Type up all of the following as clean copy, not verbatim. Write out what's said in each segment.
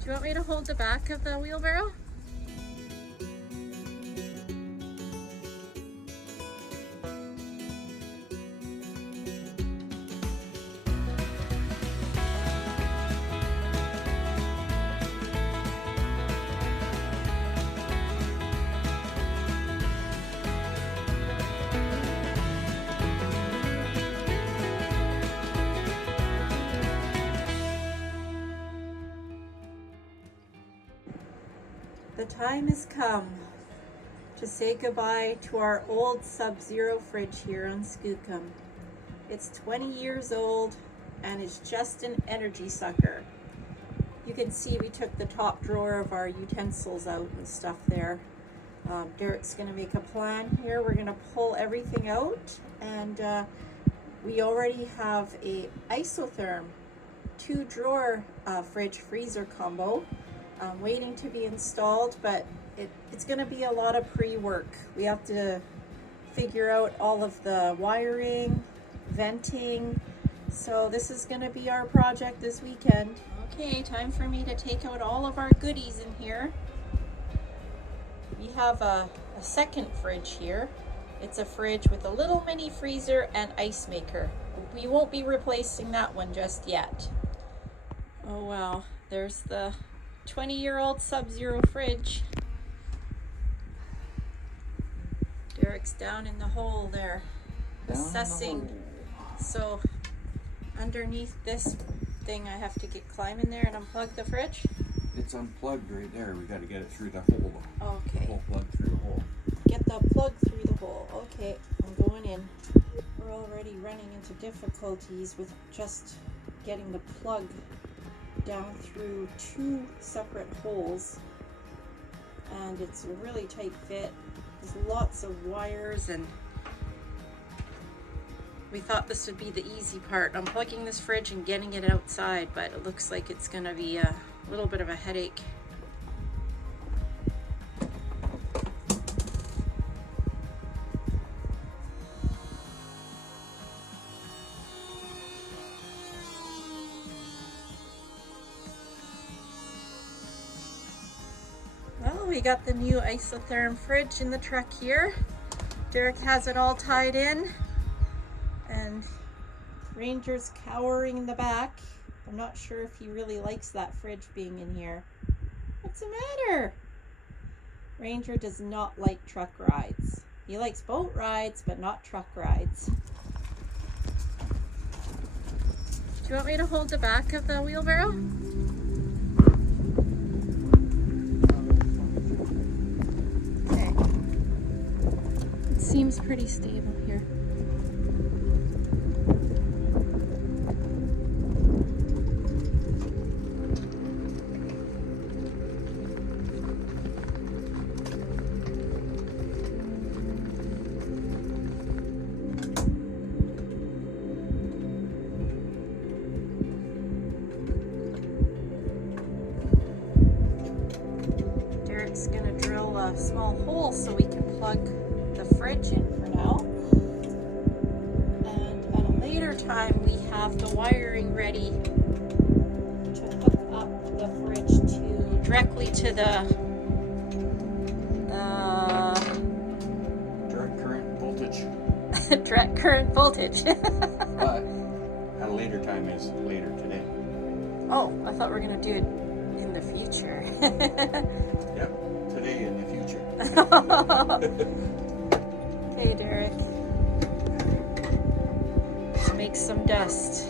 Do you want me to hold the back of the wheelbarrow? The time has come to say goodbye to our old Subzero fridge here on Skookum. It's 20 years old and it's just an energy sucker. You can see we took the top drawer of our utensils out and stuff there. Derek's going to make a plan here. We're going to pull everything out, and we already have a Isotherm 2-drawer fridge freezer combo waiting to be installed, but it's going to be a lot of pre-work. We have to figure out all of the wiring, venting, so this is going to be our project this weekend. Okay, time for me to take out all of our goodies in here. We have a second fridge here. It's a fridge with a little mini freezer and ice maker. We won't be replacing that one just yet. Oh wow, there's the 20-year-old Subzero fridge. Derek's down in the hole there, assessing. So underneath this thing I have to climb in there and unplug the fridge? It's unplugged right there. We got to get it through the hole though. Okay. Pull plug through the hole. Get the plug through the hole. Okay, I'm going in. We're already running into difficulties with just getting the plug down through 2 separate holes, and it's a really tight fit. There's lots of wires, and we thought this would be the easy part, unplugging this fridge and getting it outside, but it looks like it's gonna be a little bit of a headache. Well, we got the new Isotherm fridge in the truck here. Derek has it all tied in, and Ranger's cowering in the back. I'm not sure if he really likes that fridge being in here. What's the matter? Ranger does not like truck rides. He likes boat rides, but not truck rides. Do you want me to hold the back of the wheelbarrow? Okay. It seems pretty stable here. Derek's gonna drill a small hole so we can plug the fridge in for now. And at a later time, we have the wiring ready to hook up the fridge directly to the Direct current voltage. direct current voltage. But at a later time is later today. Oh, I thought we were gonna do it in the future. Yep, today in the future. Okay, Derek. Let's make some dust.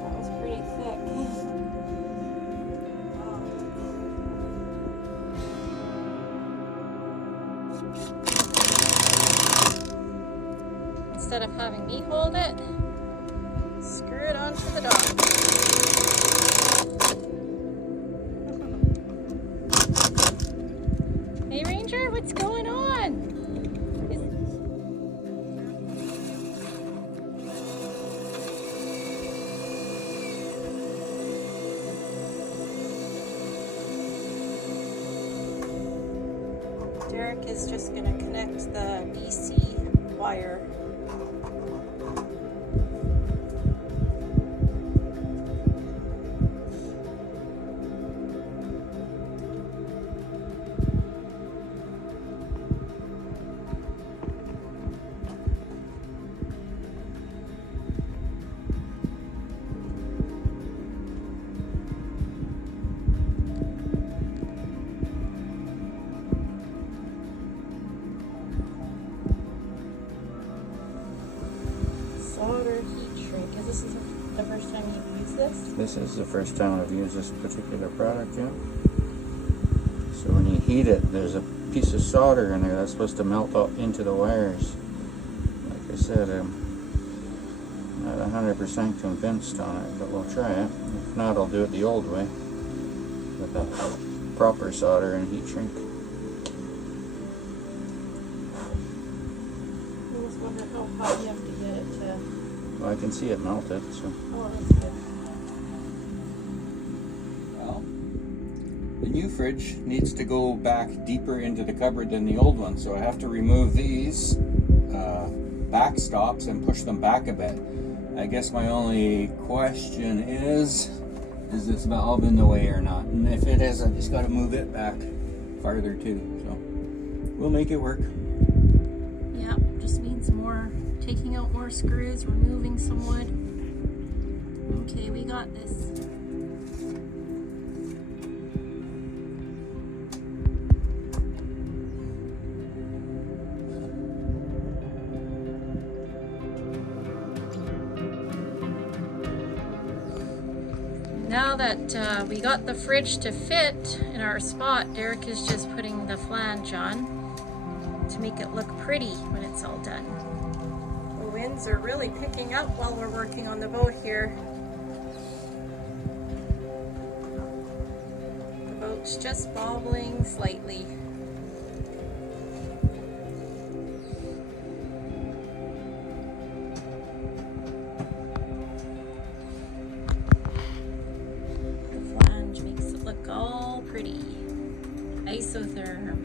That was pretty thick. Instead of having me hold it, screw it onto the dock. Hey Ranger, what's going on? Derek is just going to connect the DC wire. drink. Is this the first time you've used this? This is the first time I've used this particular product, yeah. So when you heat it, there's a piece of solder in there that's supposed to melt up into the wires. Like I said, I'm not 100% convinced on it, but we'll try it. If not, I'll do it the old way with a proper solder and heat shrink. I was wondering how hot you have to get it to... Well, I can see it melted, so. Oh, that's good. Well, the new fridge needs to go back deeper into the cupboard than the old one, so I have to remove these back stops and push them back a bit. I guess my only question is this valve in the way or not? And if it is, I just got to move it back farther too. So we'll make it work. Yeah, just needs more, taking out more screws, removing some wood. Okay, we got this. Now that we got the fridge to fit in our spot, Derek is just putting the flange on to make it look pretty when it's all done. The winds are really picking up while we're working on the boat here. The boat's just bobbling slightly. Isotherm.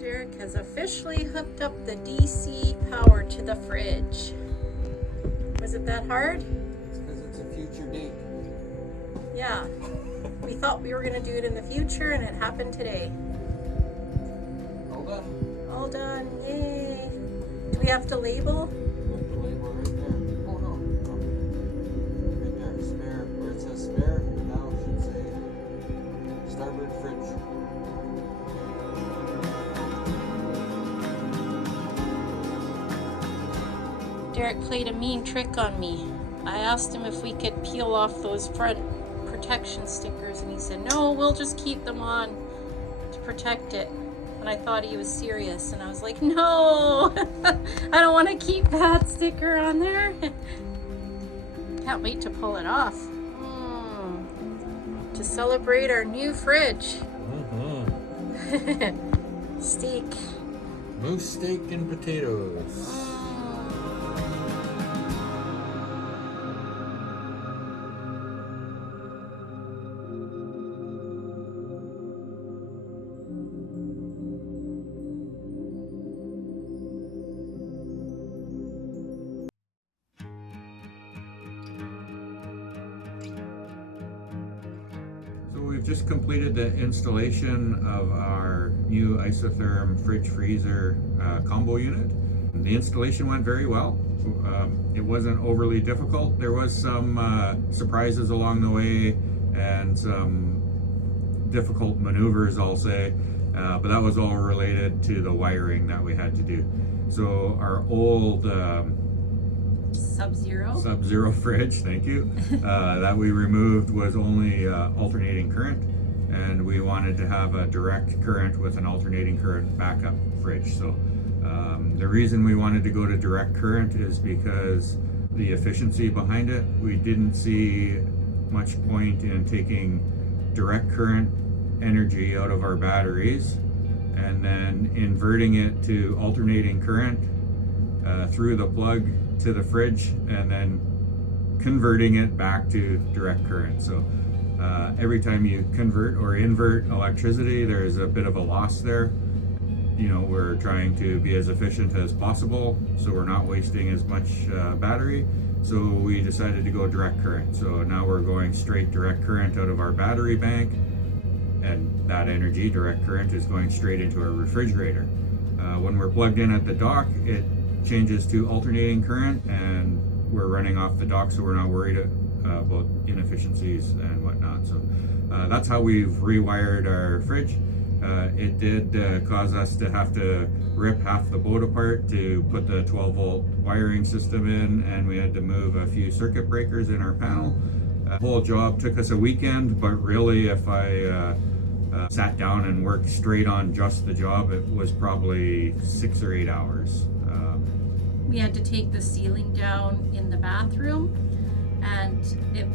Derek has officially hooked up the DC power to the fridge. Was it that hard? It's because it's a future date. Yeah. We thought we were going to do it in the future and it happened today. All done. All done. Yay. Do we have to label? Put the label right there. Oh no. Right there. Spare. Where it says spare, now it should say starboard fridge. Derek played a mean trick on me. I asked him if we could peel off those front protection stickers and he said, no, we'll just keep them on to protect it. And I thought he was serious and I was like, no, I don't want to keep that sticker on there. Can't wait to pull it off. To celebrate our new fridge. Steak. Moose steak and potatoes. We've just completed the installation of our new Isotherm fridge freezer combo unit. The installation went very well. It wasn't overly difficult. There was some surprises along the way and some difficult maneuvers, I'll say, but that was all related to the wiring that we had to do. So our old Subzero fridge, thank you, that we removed was only alternating current, and we wanted to have a direct current with an alternating current backup fridge. So the reason we wanted to go to direct current is because the efficiency behind it. We didn't see much point in taking direct current energy out of our batteries and then inverting it to alternating current through the plug to the fridge and then converting it back to direct current. So every time you convert or invert electricity, there's a bit of a loss there. You know, we're trying to be as efficient as possible so we're not wasting as much battery. So we decided to go direct current. So now we're going straight direct current out of our battery bank, and that energy, direct current, is going straight into our refrigerator. When we're plugged in at the dock, it changes to alternating current and we're running off the dock, so we're not worried about inefficiencies and whatnot. So that's how we've rewired our fridge. It did cause us to have to rip half the boat apart to put the 12-volt wiring system in, and we had to move a few circuit breakers in our panel. The whole job took us a weekend, but really if I sat down and worked straight on just the job, it was probably 6 or 8 hours. We had to take the ceiling down in the bathroom, and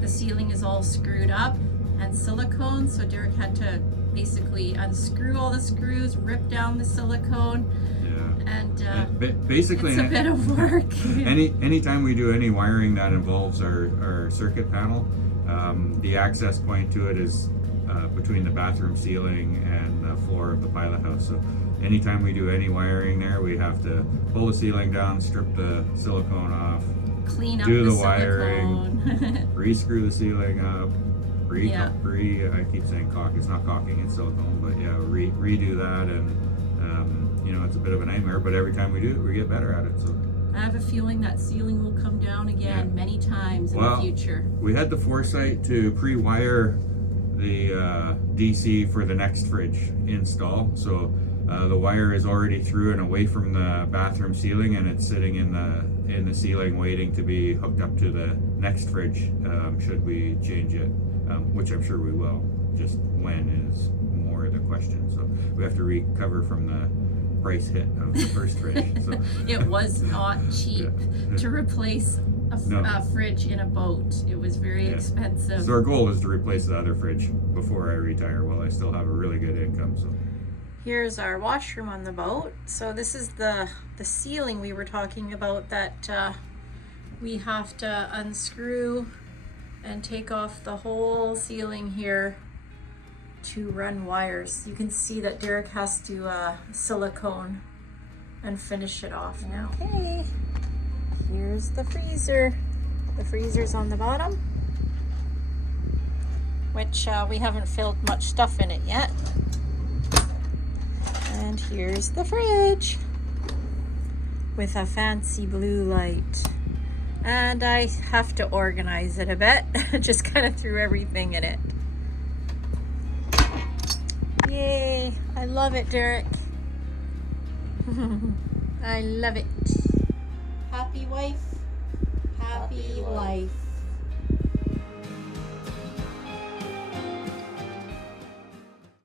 the ceiling is all screwed up and silicone, so Derek had to basically unscrew all the screws, rip down the silicone, and basically it's a bit of work. anytime we do any wiring that involves our circuit panel, the access point to it is between the bathroom ceiling and the floor of the pilot house. So anytime we do any wiring there, we have to pull the ceiling down, strip the silicone off, Clean up do the silicone. wiring, re-screw the ceiling up, I keep saying caulk, it's not caulking, it's silicone, but yeah, redo that, and you know, it's a bit of a nightmare, but every time we do it, we get better at it. So I have a feeling that ceiling will come down again many times in the future. We had the foresight to pre-wire the DC for the next fridge install, so the wire is already through and away from the bathroom ceiling, and it's sitting in the ceiling waiting to be hooked up to the next fridge should we change it, which I'm sure we will. Just when is more the question. So we have to recover from the price hit of the first fridge. So It was not cheap to replace a fridge in a boat. It was very expensive. So our goal is to replace the other fridge before I retire, while I still have a really good income. So here's our washroom on the boat. So this is the ceiling we were talking about that we have to unscrew and take off the whole ceiling here to run wires. You can see that Derek has to silicone and finish it off now. Okay, here's the freezer. The freezer's on the bottom, which we haven't filled much stuff in it yet. And here's the fridge with a fancy blue light. And I have to organize it a bit. Just kind of threw everything in it. Yay! I love it, Derek. I love it. Happy wife, happy life.